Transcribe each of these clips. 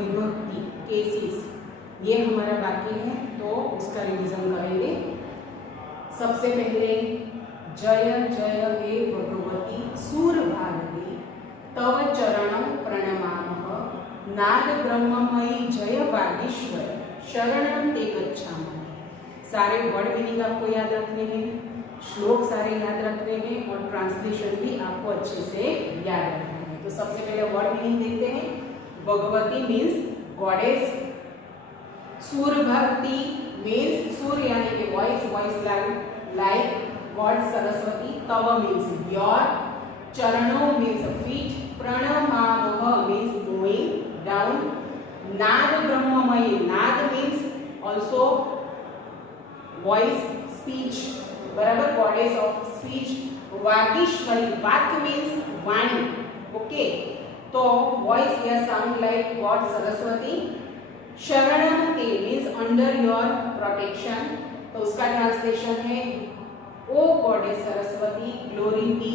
विभक्ति केसेस ये हमारा बाकी है, तो उसका रिविजन करेंगे। सबसे पहले जय जय हे भगवती सूरभारती तव चरणं प्रणमामः नाद ब्रह्ममयी जय वागीश्वर शरणं ते गच्छामः। सारे वर्ड मीनिंग आपको याद रखने हैं, श्लोक सारे याद रखने हैं और ट्रांसलेशन भी आपको अच्छे से याद रखना है। तो सबसे पहले वर्ड मीनिंग देखते हैं। भगवती मीन्स गॉडेस, सूरभारती मीन्स सूर्य यानी कि वॉइस लाइक गॉड सरस्वती, तव मीन्स योर, चरणों मीन्स फीट, प्रणमामः मीन्स गोइंग डाउन, नाद ब्रह्ममयी नाद मीन्स ऑल्सो वॉइस स्पीच, बराबर गॉडेस ऑफ स्पीच, वागीश्वरी वाक्य मीन्स वाणी, ओके। तो वॉइस या साउंड लाइक गॉड सरस्वती, शरणम ते मीन्स अंडर योर प्रोटेक्शन, तो उसका ट्रांसलेशन है O goddess Saraswati glory be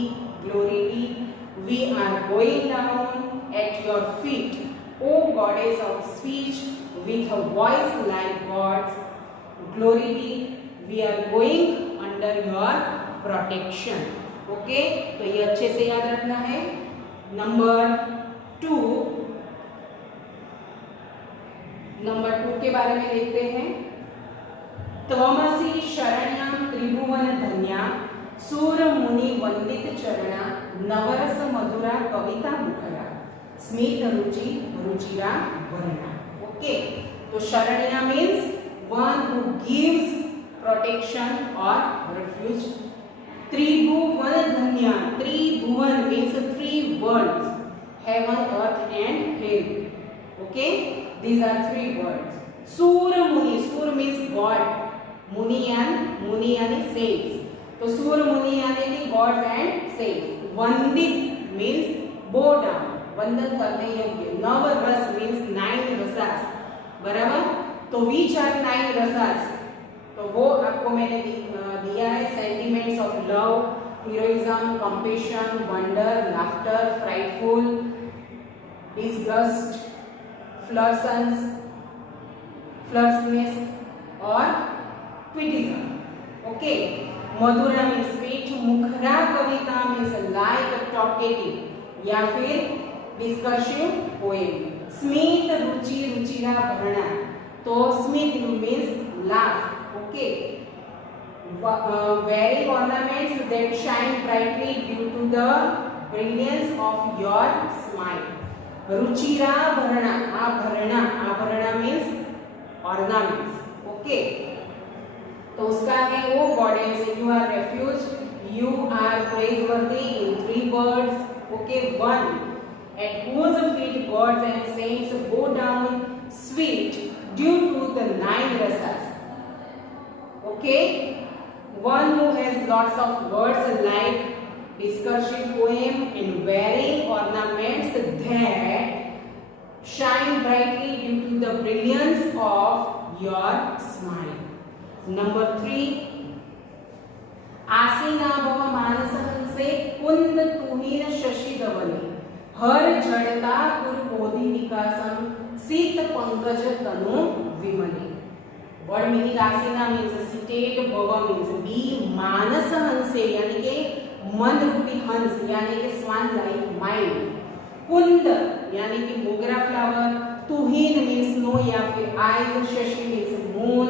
we are going down at your feet, O goddess of speech with a voice like god's glory be we are going under your protection, okay. तो ये अच्छे से याद रखना है। नंबर टू के बारे में देखते हैं। त्वमसि शरण्यां त्रिभुवन धन्या सूर मुनि वंदित चरणा नवरस मधुरा कविता मुखरा स्मित रुचि रुचिरा वर्णा, ओके। तो Sharanya means one who gives protection और refuge. त्रिभुवन धन्या, त्रिभुवन means three worlds, heaven, earth and hell, okay. These are three words. Sur Muni, Sur means God, Muni yani saints. तो सूर मुनि यानी कि गॉड्स एंड सेंट्स। वंदित मीन्स bow down, वंदन करने योग्य। नव रस मीन्स 9 रसास, बराबर। तो which are 9 रसास, तो वो आपको मैंने दिया है। Sentiments of love, heroism, compassion, wonder, laughter, frightful, disgust, furiousness और क्विटिज्म, ओके। मधुरा मीन्स स्वीट, मुखरा कविता मीन्स लाइक टॉकेटिव या फिर डिस्कर्सिव पोएम। स्मित रुचि रुचिरा भरणा, तो स्मित means laugh, okay. Wearing ornaments that shine brightly due to the brilliance of your smile. रुचिरा भरणा, आभरणा means ornaments, okay. तो उसका है O goddess you are refuge, you are praiseworthy in 3 words, okay. 1 at whose feet gods and saints bow down sweet due to the 9 rasas, okay. One who has lots of words like discursive poem and wearing ornaments that shine brightly due to the brilliance of your smile. Number 3, आसीना भव मानस हंसे कुंद तुहिन शशि धवले हर जड़ता पुर बोधि विकासम शीत पंकज तनु विमले। Word meaning आसीना means seated, भव means B, मानस हंसे यानी कि मन रूपी हंस यानी कि स्वान लाइक माइंड, कुंद यानी कि मोगरा फ्लावर, तुहिन मीन्स स्नो या फिर आइज, शशि मीन्स मून,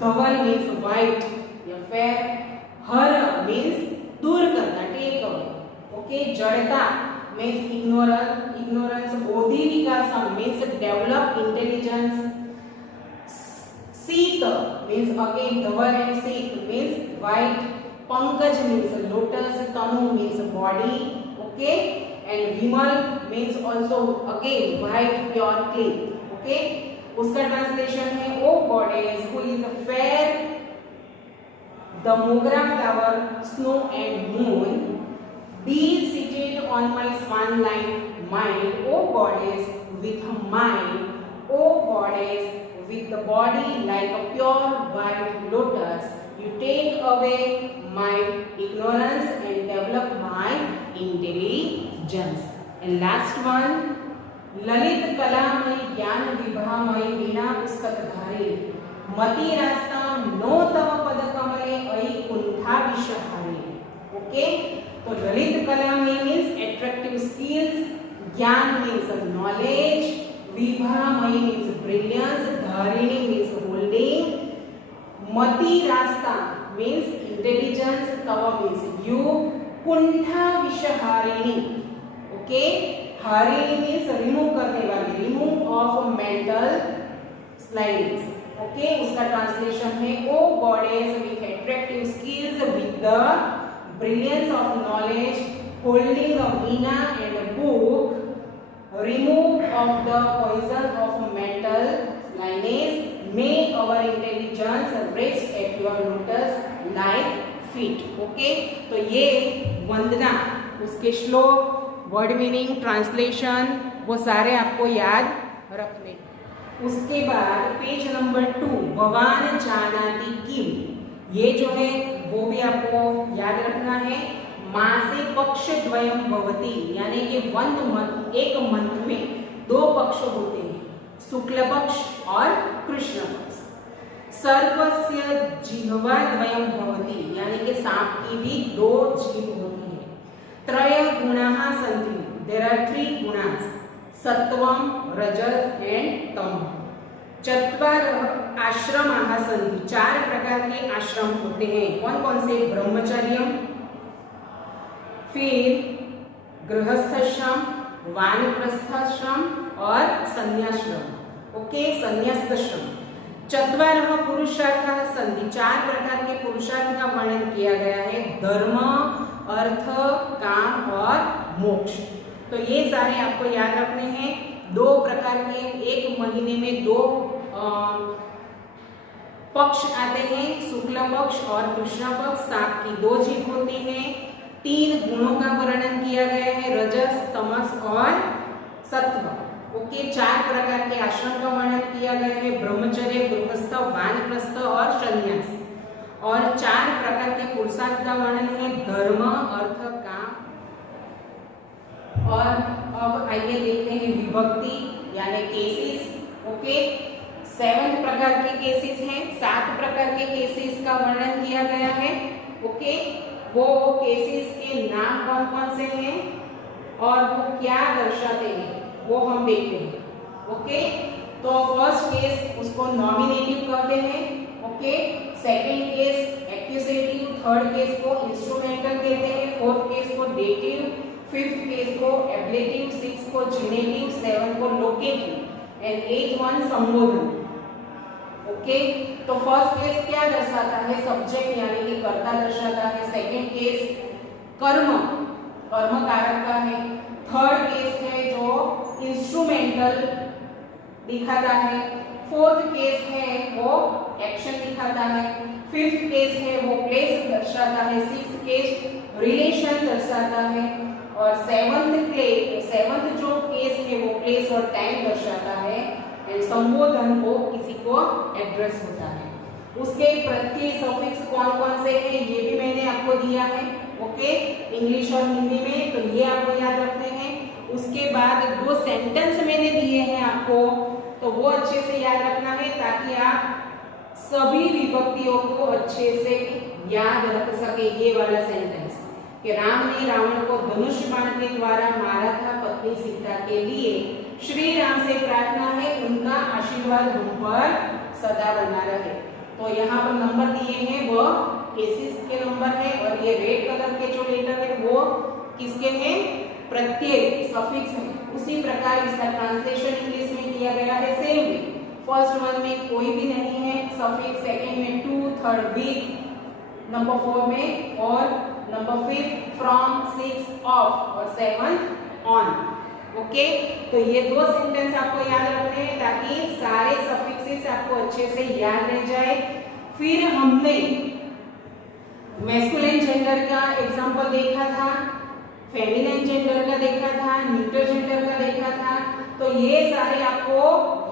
धवल मीन्स व्हाइट या फेयर, हर मीन्स दूर करना, टेक अवे, ओके। जड़ता मीन्स ignorance, बोधि विकासम मीन्स डेवलप इंटेलिजेंस, शीत means again dhaval and sheet means white, pankaj means lotus, tanu means body, okay, and vimal means also again white pure clean, okay. उसका translation है O goddess who is fair, the mogra flower, snow and moon, be seated on my swan-like mind, O goddess with mind, O goddess with the body like a pure white lotus, you take away my ignorance and develop my intelligence. And last one, ललित कलामय ज्ञान विभामय वीणा पुस्तकधारी मति रास्ता no तव पद कमले अयि कुंठा विषहारी। ओके, तो ललित कलामय मीन्स एट्रैक्टिव स्किल्स, ज्ञान मीन्स नॉलेज, विभामय मीन्स ब्रिलियंस, धारिणी मीन्स होल्डिंग, मति रास्ता मीन्स इंटेलिजेंस, तव मीन्स यू, कुंठा विषहारिणी। ओके, हारिणी मीन्स रिमूव करने वाली, remove of mental slides. Okay, उसका ट्रांसलेशन है O goddess with attractive skills with the brilliance of knowledge, holding a veena and a book, remove of the poison of mental slyness, may our intelligence rest at your lotus like feet। Okay, तो ये वंदना, उसके श्लोक, word meaning, translation, वो सारे आपको याद रखने। उसके बाद पेज नंबर 2 भवान जानाति किम, ये जो है वो भी आपको याद रखना है। मासे पक्ष द्वयम भवति, यानी कि एक मंथ में 2 पक्ष होते हैं, शुक्ल पक्ष और कृष्ण पक्ष। सर्पस्य जिह्वा द्वयम भवति, यानी कि सांप की भी 2 जीभ होती है। त्रय गुणाः सन्ति, देयर आर 3 गुणास, सत्वम, रजस एंड तम। चत्वारः आश्रमाः सन्ति, 4 प्रकार के आश्रम होते हैं। कौन कौन से? ब्रह्मचर्यम, फिर गृहस्थाश्रम, वानप्रस्थाश्रम और संन्यासाश्रम। ओके, संन्यासाश्रम। चत्वारः पुरुषार्थाः सन्ति, 4 प्रकार के पुरुषार्थ का वर्णन किया गया है, धर्म, अर्थ, काम और मोक्ष। तो ये सारे आपको याद रखने हैं। 2 प्रकार के, एक महीने में 2 पक्ष आते हैं, शुक्ल पक्ष और कृष्ण पक्ष। सांप की 2 जीभ होती हैं। 3 गुणों का वर्णन किया गया है, रजस, तमस और सत्व। ओके, 4 प्रकार के आश्रम का वर्णन किया गया है, ब्रह्मचर्य, गृहस्थ, वानप्रस्थ और संन्यास। और 4 प्रकार के पुरुषार्थ का वर्णन है, धर्म, अर्थ, काम। और अब आइए देखते हैं विभक्ति यानी केसेस। ओके, 7 प्रकार के केसेस हैं, 7 प्रकार के केसेस का वर्णन किया गया है। ओके, वो केसेस के नाम कौन कौन से हैं और वो क्या दर्शाते हैं वो हम देखते हैं। ओके, तो फर्स्ट केस उसको नॉमिनेटिव कहते हैं। Okay, second case accusative, third case को इंस्ट्रूमेंटल कहते हैं, फोर्थ केस को डेटिव, फिफ्थ केस को एब्लेटिव, सिक्स को जेनेटिव, 7 को लोकेटिव एंड 8 वन संबोधन। ओके, तो फर्स्ट केस क्या दर्शाता है? सब्जेक्ट यानी कि कर्ता दर्शाता है। सेकंड केस कर्म, कर्म कारक का है। थर्ड केस है जो इंस्ट्रूमेंटल दिखाता है। फोर्थ केस है वो एक्शन दिखाता है। फिफ्थ केस है वो प्लेस दर्शाता है। सिक्स्थ केस रिलेशन दर्शाता है। और सेवंथ जो केस है वो प्लेस और टाइम दर्शाता है। संबोधन को किसी को एड्रेस होता है। उसके प्रत्यय सफिक्स कौन कौन से हैं ये भी मैंने आपको दिया है। ओके, इंग्लिश और हिंदी में, तो ये आपको याद रखते हैं। उसके बाद 2 सेंटेंस मैंने दिए हैं आपको, तो वो अच्छे से याद रखना है ताकि आप सभी विभक्तियों को अच्छे से याद रख सके। ये वाला सेंटेंस कि राम ने रावण को धनुष बाण के द्वारा मारा था, पत्नी सीता के लिए श्री राम से प्रार्थना है उनका आशीर्वाद हम पर सदा बना रहे। तो यहाँ पर नंबर दिए हैं वो केसेस के नंबर है, और ये रेड कलर के जो लेटर है वो किसके हैं? प्रत्यय सफिक्स है। उसी प्रकार इसका ट्रांसलेशन इंग्लिश में किया गया है सेम वे। फर्स्ट वन में कोई भी नहीं है सफिक्स, सेकंड में टू, थर्ड विथ, नंबर 4 में और, नंबर 5 फ्रॉम, 6 ऑफ और 7 ऑन। ओके, तो ये 2 सेंटेंस आपको याद रखने हैं ताकि सारे सफिक्सेस आपको अच्छे से याद रह जाए। फिर हमने मैस्कुलिन जेंडर का एग्जांपल देखा था, फेमिनिन जेंडर का देखा था, न्यूट्रल जेंडर का देखा था। तो ये सारे आपको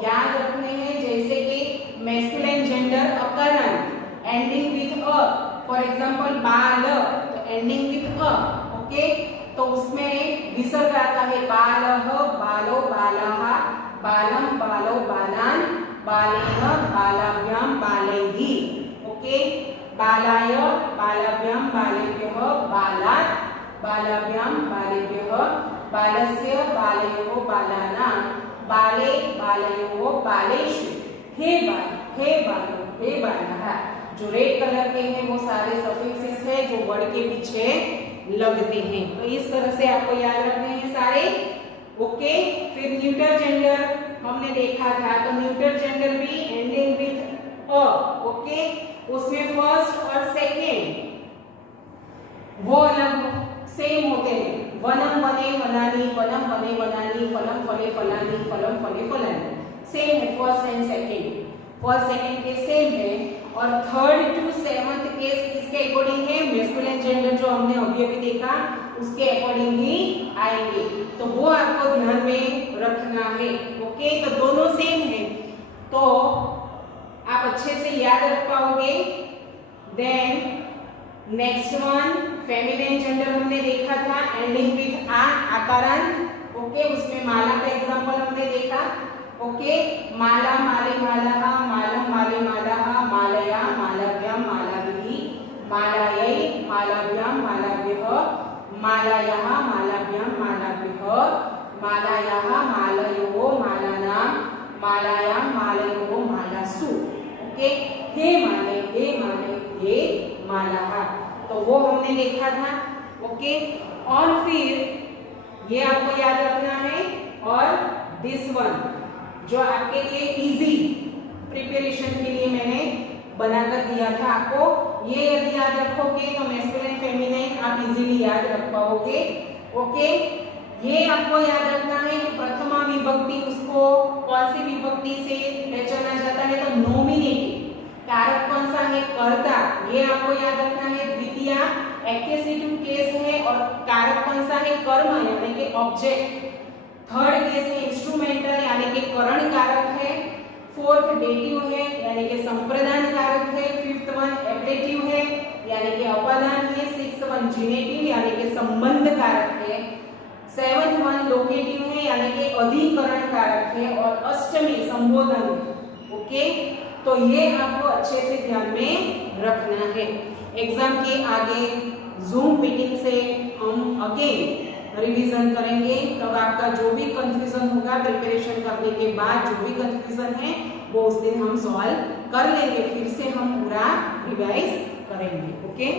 याद रखने हैं, जैसे कि मैस्कुलिन जेंडर अकरन एंडिंग विथ अ, फॉर एग्जांपल बाल, तो एंडिंग विथ अ। ओके, तो उसमें विसर्ग आता है बालः बालो बालाः बालम बालो बालान बालेन बालाभ्याम बालैः। ओके, बालाय बालाभ्याम बालेभ्यः बालात् बालाभ्याम बालेभ्यः बालस्य बालयोः बालानां बाले बालयोः बालेषु हे बालो हे बालः। जो रेड कलर के हैं वो सारे सफिक्सेस है जो वर्ड के पीछे लगते हैं। तो इस तरह से आपको याद रखने हैं सारे। ओके, फिर न्यूटर जेंडर हमने देखा था, तो न्यूटर जेंडर भी एंडिंग विथ अ। ओके, उसमें फर्स्ट और सेकेंड वो अलग सेम होते हैं। वनम वने वनानि वनम वने वनानि फलम फले फलानि फलम फले फलानि, सेम है first and second. First second के सेम है। और थर्ड टू सेवंथ केस किसके अकॉर्डिंग है? मैस्कुलिन जेंडर जो हमने अभी अभी देखा उसके अकॉर्डिंग ही आएंगे, तो वो आपको ध्यान में रखना है। ओके, तो दोनों सेम है तो आप अच्छे से याद रख पाओगे। Then next one feminine gender हमने देखा था एंडिंग विथ आ, आकारांत। ओके, उसमें माला का एग्जांपल हमने देखा। ओके, माला माले मालाः मालम माले मालाः मालया मालाभ्याम मालाभिः मालायै मालाभ्याम मालाभ्यः मालायाः मालाभ्याम मालाभ्यः मालायाः मालयोः मालानां मालायां मालयोः मालासु। ओके, हे माले हे मालाः, तो वो हमने देखा था। ओके, और फिर ये आपको याद रखना है। और दिस वन जो आपके लिए इजी प्रिपरेशन के लिए मैंने बनाकर दिया था आपको, ये यदि याद रखोगे तो मैस्कुलिन फेमिनिन आप इजीली याद रख पाओगे। ओके, ये आपको याद रखना है कि प्रथमा विभक्ति उसको कौन सी विभक्ति से पहचाना जाता है? तो नॉमिनेटिव। कारक कौन सा है? कर्ता, ये आपको याद रखना है। द्वितीया एक्केसिटिव केस है और कारक कौन सा है? कर्म यानी कि ऑब्जेक्ट। थर्ड केस है इंस्ट्रूमेंटल यानी कि करण कारक है। फोर्थ डेटिव है यानी कि संप्रदान कारक है। फिफ्थ वन एब्लेटिव है यानी कि अपादान है। सिक्स्थ वन जिनेटिव यानी कि संबंध कारक है। सेवंथ वन लोकेटिव है यानी कि अधिकरण कारक है। और अष्टमी संबोधन। ओके, तो ये आपको अच्छे से ध्यान में रखना है। एग्जाम के आगे जूम मीटिंग से हम अगेन रिवीजन करेंगे, तब आपका जो भी कंफ्यूजन होगा प्रिपरेशन करने के बाद जो भी कंफ्यूजन है वो उस दिन हम सॉल्व कर लेंगे, फिर से हम पूरा रिवाइज करेंगे। ओके।